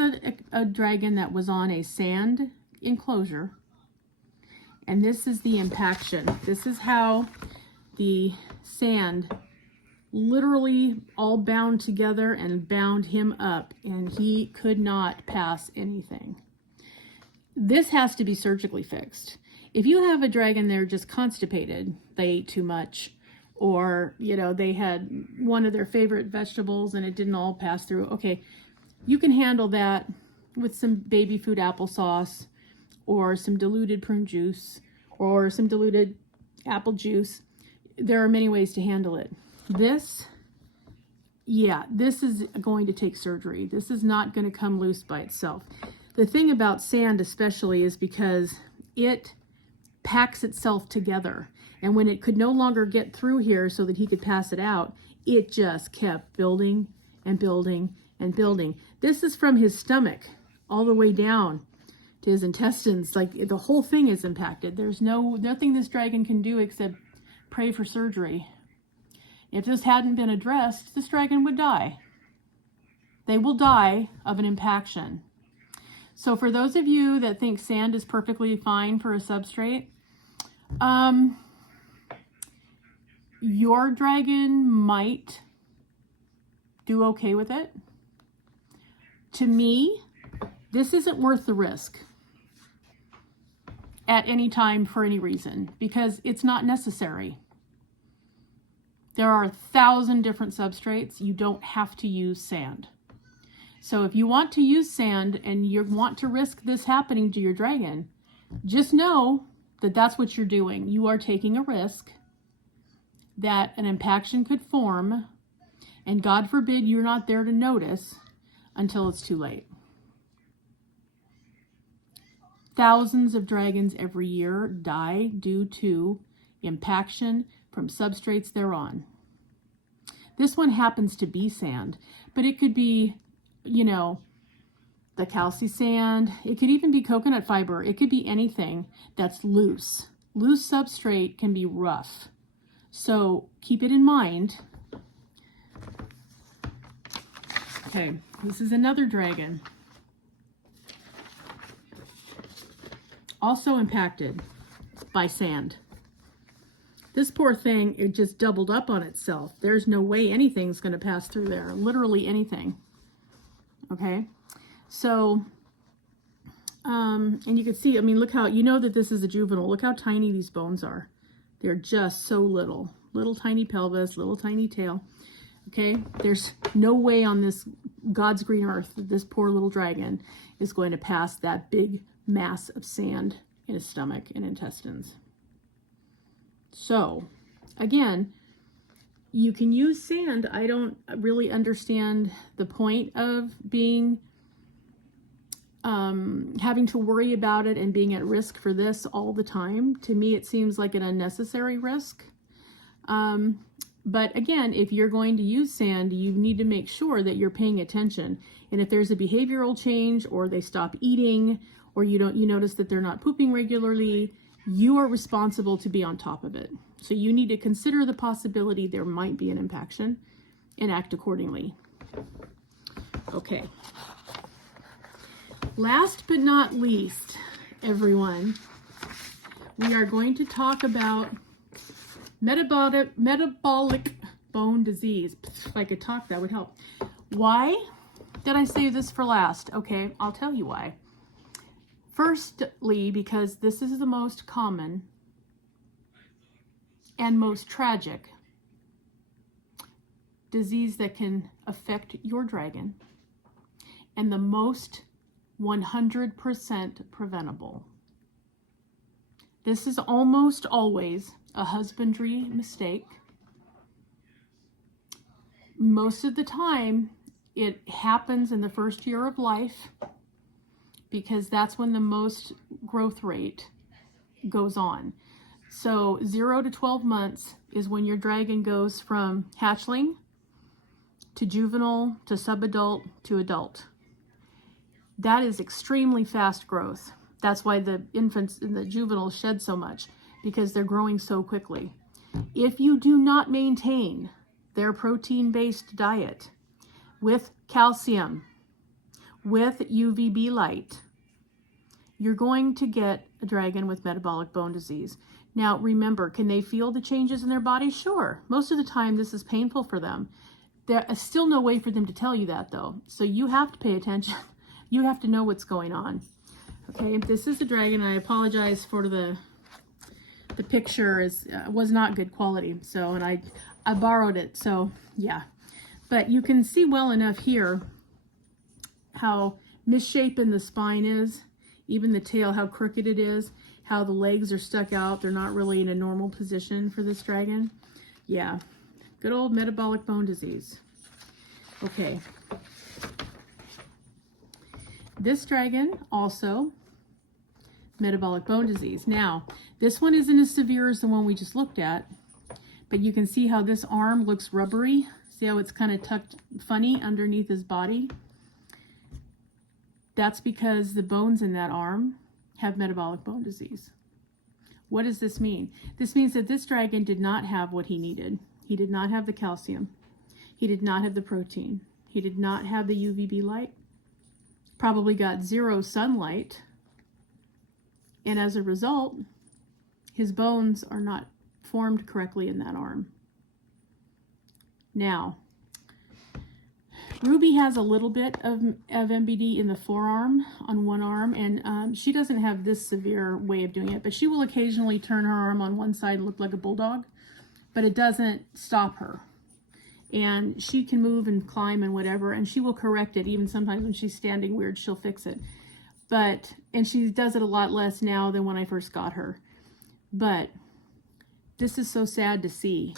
a dragon that was on a sand enclosure. And this is the impaction. This is how the sand literally all bound together and bound him up, and he could not pass anything. This has to be surgically fixed. If you have a dragon, they're just constipated, they ate too much, or they had one of their favorite vegetables and it didn't all pass through. Okay, you can handle that with some baby food applesauce, or some diluted prune juice, or some diluted apple juice. There are many ways to handle it. This is going to take surgery. This is not going to come loose by itself. The thing about sand especially is because it packs itself together. And when it could no longer get through here so that he could pass it out, it just kept building and building and building. This is from his stomach all the way down to his intestines. Like, the whole thing is impacted. There's nothing this dragon can do except pray for surgery. If this hadn't been addressed, this dragon would die. They will die of an impaction. So for those of you that think sand is perfectly fine for a substrate, your dragon might do okay with it. To me, this isn't worth the risk at any time for any reason, because it's not necessary. There are 1,000 different substrates. You don't have to use sand. So if you want to use sand and you want to risk this happening to your dragon, just know that's what you're doing. You are taking a risk that an impaction could form, and God forbid you're not there to notice until it's too late. Thousands of dragons every year die due to impaction from substrates they're on. This one happens to be sand, but it could be, you know, the calci sand. It could even be coconut fiber. It could be anything that's loose. Loose substrate can be rough. So keep it in mind. Okay, this is another dragon. Also impacted by sand. This poor thing, it just doubled up on itself. There's no way anything's going to pass through there. Literally anything. Okay, so, and you can see, I mean, look how, you know that this is a juvenile. Look how tiny these bones are. They're just so little. Little tiny pelvis, little tiny tail. Okay, there's no way on this God's green earth that this poor little dragon is going to pass that big mass of sand in his stomach and intestines. So, again, you can use sand. I don't really understand the point of being, having to worry about it and being at risk for this all the time. To me, it seems like an unnecessary risk. But again, if you're going to use sand, you need to make sure that you're paying attention. And if there's a behavioral change, or they stop eating, or you notice that they're not pooping regularly, you are responsible to be on top of it. So you need to consider the possibility there might be an impaction and act accordingly. Okay. Last but not least, everyone, we are going to talk about metabolic bone disease. If I could talk, that would help. Why did I save this for last? Okay, I'll tell you why. Firstly, because this is the most common and most tragic disease that can affect your dragon, and the most 100% preventable. This is almost always a husbandry mistake. Most of the time, it happens in the first year of life, because that's when the most growth rate goes on. So 0 to 12 months is when your dragon goes from hatchling to juvenile to subadult to adult. That is extremely fast growth. That's why the infants and the juveniles shed so much, because they're growing so quickly. If you do not maintain their protein-based diet with calcium, with UVB light, you're going to get a dragon with metabolic bone disease. Now, remember, can they feel the changes in their body? Sure. Most of the time, this is painful for them. There's still no way for them to tell you that, though. So you have to pay attention. You have to know what's going on. Okay, this is a dragon. I apologize for the picture was not good quality. So, and I borrowed it. So, yeah. But you can see well enough here how misshapen the spine is. Even the tail, how crooked it is, how the legs are stuck out. They're not really in a normal position for this dragon. Yeah, good old metabolic bone disease. Okay. This dragon also, metabolic bone disease. Now, this one isn't as severe as the one we just looked at, but you can see how this arm looks rubbery. See how it's kind of tucked funny underneath his body? That's because the bones in that arm have metabolic bone disease. What does this mean? This means that this dragon did not have what he needed. He did not have the calcium. He did not have the protein. He did not have the UVB light. Probably got 0 sunlight. And as a result, his bones are not formed correctly in that arm. Now, Ruby has a little bit of MBD in the forearm on one arm, and she doesn't have this severe way of doing it, but she will occasionally turn her arm on one side and look like a bulldog, but it doesn't stop her. And she can move and climb and whatever, and she will correct it. Even sometimes when she's standing weird, she'll fix it. And she does it a lot less now than when I first got her. But this is so sad to see,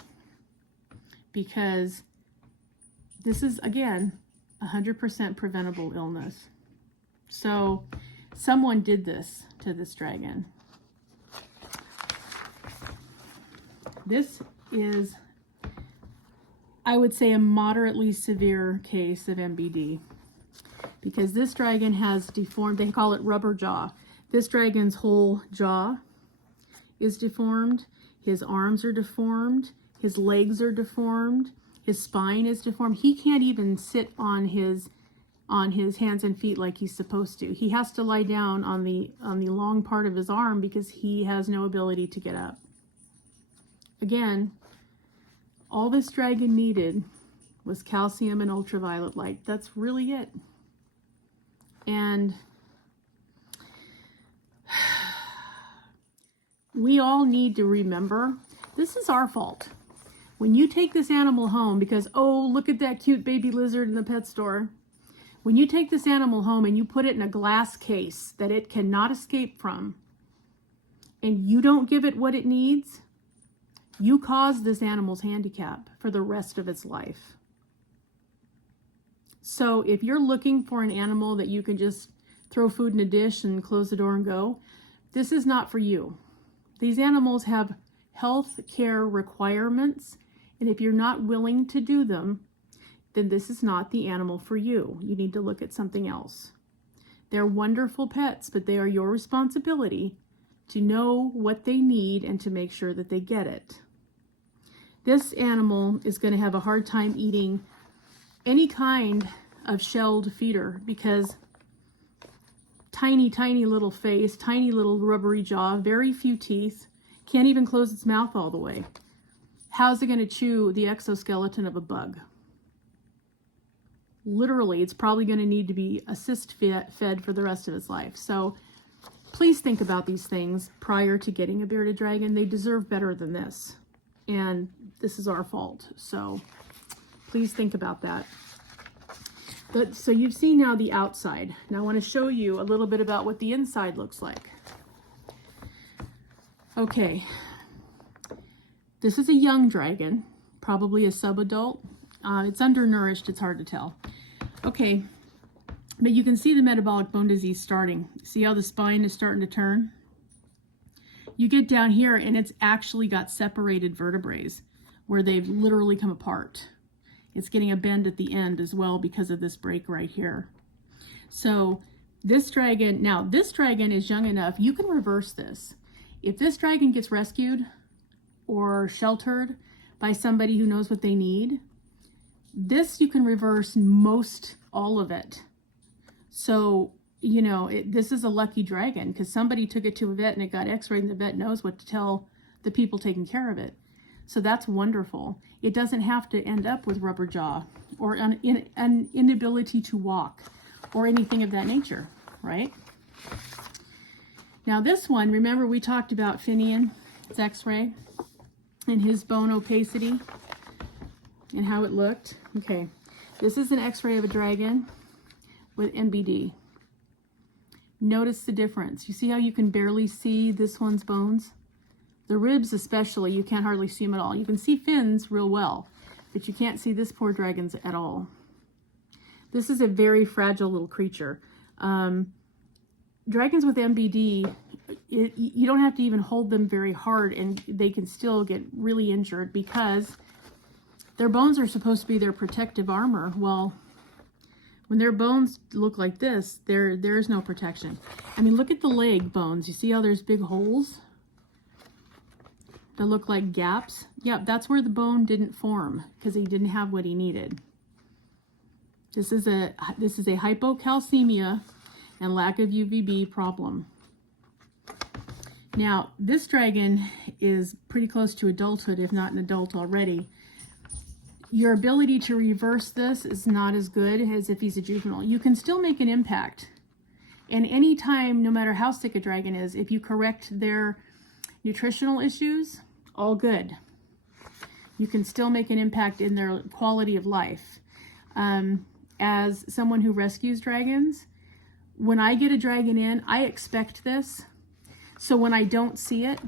because this is, again, 100% preventable illness. So someone did this to this dragon. This is, I would say, a moderately severe case of MBD, because this dragon has deformed, they call it rubber jaw. This dragon's whole jaw is deformed. His arms are deformed. His legs are deformed. His spine is deformed. He can't even sit on his hands and feet like he's supposed to. He has to lie down on the long part of his arm because he has no ability to get up. Again, all this dragon needed was calcium and ultraviolet light. That's really it. And we all need to remember, this is our fault. When you take this animal home because, oh, look at that cute baby lizard in the pet store. When you take this animal home and you put it in a glass case that it cannot escape from, and you don't give it what it needs, you cause this animal's handicap for the rest of its life. So if you're looking for an animal that you can just throw food in a dish and close the door and go, this is not for you. These animals have health care requirements, and if you're not willing to do them, then this is not the animal for you. You need to look at something else. They're wonderful pets, but they are your responsibility to know what they need and to make sure that they get it. This animal is going to have a hard time eating any kind of shelled feeder because tiny, tiny little face, tiny little rubbery jaw, very few teeth, can't even close its mouth all the way. How's it going to chew the exoskeleton of a bug? Literally, it's probably going to need to be assist fed for the rest of its life. So please think about these things prior to getting a bearded dragon. They deserve better than this. And this is our fault. So please think about that. So you've seen now the outside. Now I want to show you a little bit about what the inside looks like. Okay. This is a young dragon, probably a subadult. It's undernourished, it's hard to tell. Okay, but you can see the metabolic bone disease starting. See how the spine is starting to turn? You get down here and it's actually got separated vertebrae where they've literally come apart. It's getting a bend at the end as well because of this break right here. So this dragon, now this dragon is young enough, you can reverse this. If this dragon gets rescued or sheltered by somebody who knows what they need, this you can reverse most all of it. So, you know, this is a lucky dragon because somebody took it to a vet and it got x-rayed and the vet knows what to tell the people taking care of it. So that's wonderful. It doesn't have to end up with rubber jaw or an inability to walk or anything of that nature, right? Now this one, remember we talked about Finian, its x-ray, and his bone opacity and how it looked. Okay, this is an x-ray of a dragon with MBD. Notice the difference. You see how you can barely see this one's bones? The ribs especially, you can't hardly see them at all. You can see fins real well, but you can't see this poor dragon's at all. This is a very fragile little creature. Dragons with MBD, you don't have to even hold them very hard and they can still get really injured because their bones are supposed to be their protective armor. Well, when their bones look like this, there's no protection. I mean, look at the leg bones. You see how there's big holes that look like gaps? Yeah, that's where the bone didn't form because he didn't have what he needed. This is a hypocalcemia and lack of UVB problem. Now, this dragon is pretty close to adulthood, if not an adult already. Your ability to reverse this is not as good as if he's a juvenile. You can still make an impact. And anytime, no matter how sick a dragon is, if you correct their nutritional issues, all good. You can still make an impact in their quality of life. As someone who rescues dragons, when I get a dragon in, I expect this. So when I don't see it,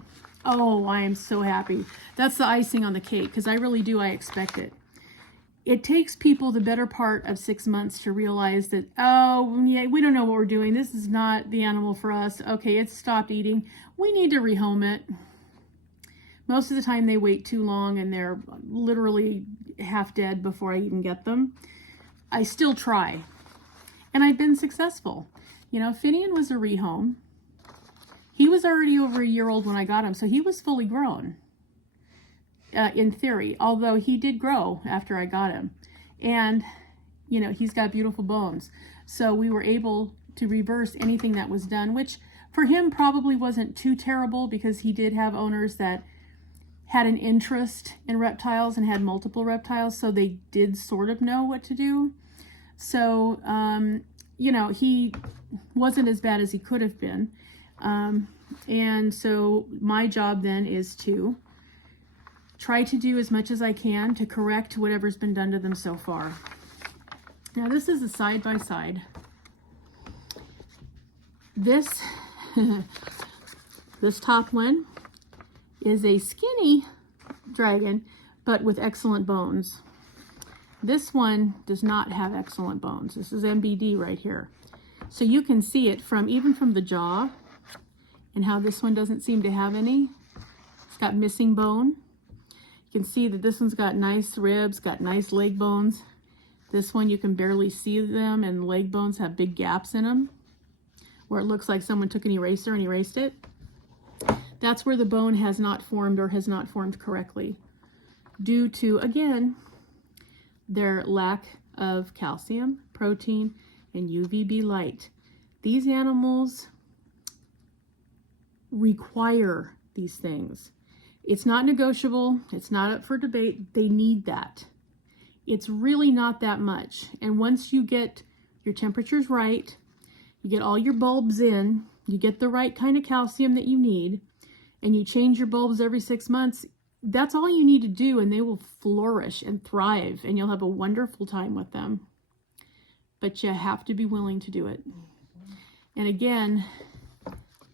Oh, I am so happy. That's the icing on the cake, because I really do. I expect it. It takes people the better part of 6 months to realize that, oh, yeah, we don't know what we're doing. This is not the animal for us. Okay, it's stopped eating. We need to rehome it. Most of the time they wait too long and they're literally half dead before I even get them. I still try. And I've been successful. You know, Finian was a rehome. He was already over a year old when I got him, so he was fully grown. In theory, although he did grow after I got him. And, you know, he's got beautiful bones. So we were able to reverse anything that was done, which for him probably wasn't too terrible because he did have owners that had an interest in reptiles and had multiple reptiles. So they did sort of know what to do. So, you know, he wasn't as bad as he could have been. And so my job then is to try to do as much as I can to correct whatever's been done to them so far. Now this is a side-by-side. This, this top one is a skinny dragon, but with excellent bones. This one does not have excellent bones. This is MBD right here. So you can see it from even from the jaw and how this one doesn't seem to have any. It's got missing bone. You can see that this one's got nice ribs, got nice leg bones. This one you can barely see them, and the leg bones have big gaps in them where it looks like someone took an eraser and erased it. That's where the bone has not formed or has not formed correctly due to, again, their lack of calcium, protein, and UVB light. These animals require these things. It's not negotiable. It's not up for debate. They need that. It's really not that much. And once you get your temperatures right, you get all your bulbs in, you get the right kind of calcium that you need, and you change your bulbs every 6 months, that's all you need to do, and they will flourish and thrive, and you'll have a wonderful time with them. But you have to be willing to do it. And again,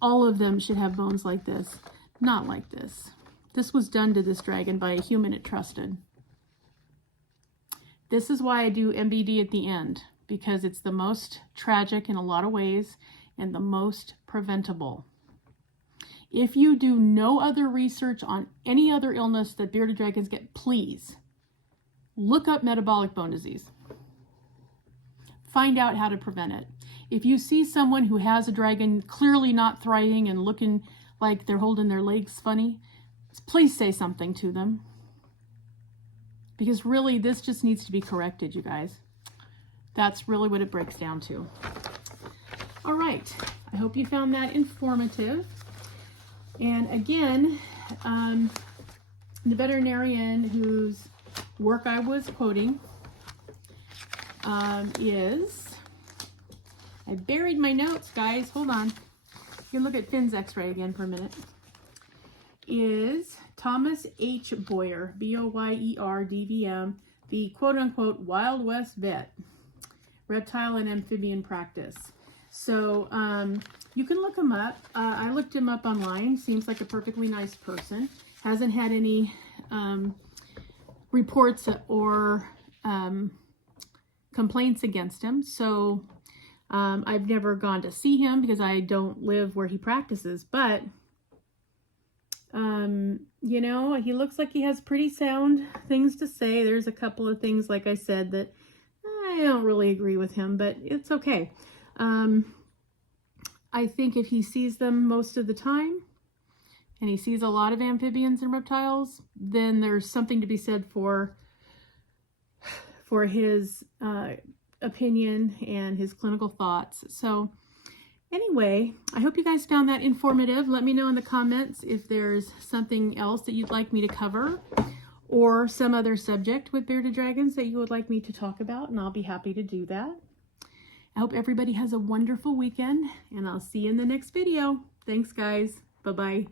all of them should have bones like this, not like this. This was done to this dragon by a human it trusted. This is why I do MBD at the end, because it's the most tragic in a lot of ways and the most preventable. If you do no other research on any other illness that bearded dragons get, please look up metabolic bone disease. Find out how to prevent it. If you see someone who has a dragon clearly not thriving and looking like they're holding their legs funny, please say something to them. Because really, this just needs to be corrected, you guys. That's really what it breaks down to. All right. I hope you found that informative. And again, the veterinarian whose work I was quoting is, I buried my notes, guys. Hold on. You can look at Finn's x-ray again for a minute. Is Thomas H. Boyer, Boyer DVM, the quote-unquote Wild West vet, reptile and amphibian practice. So you can look him up. I looked him up online. Seems like a perfectly nice person. Hasn't had any reports or complaints against him. So I've never gone to see him because I don't live where he practices, but you know, he looks like he has pretty sound things to say. There's a couple of things, like I said, that I don't really agree with him, but it's okay. I think if he sees them most of the time, and he sees a lot of amphibians and reptiles, then there's something to be said for his opinion and his clinical thoughts. So anyway, I hope you guys found that informative. Let me know in the comments if there's something else that you'd like me to cover or some other subject with bearded dragons that you would like me to talk about, and I'll be happy to do that. I hope everybody has a wonderful weekend, and I'll see you in the next video. Thanks, guys. Bye-bye.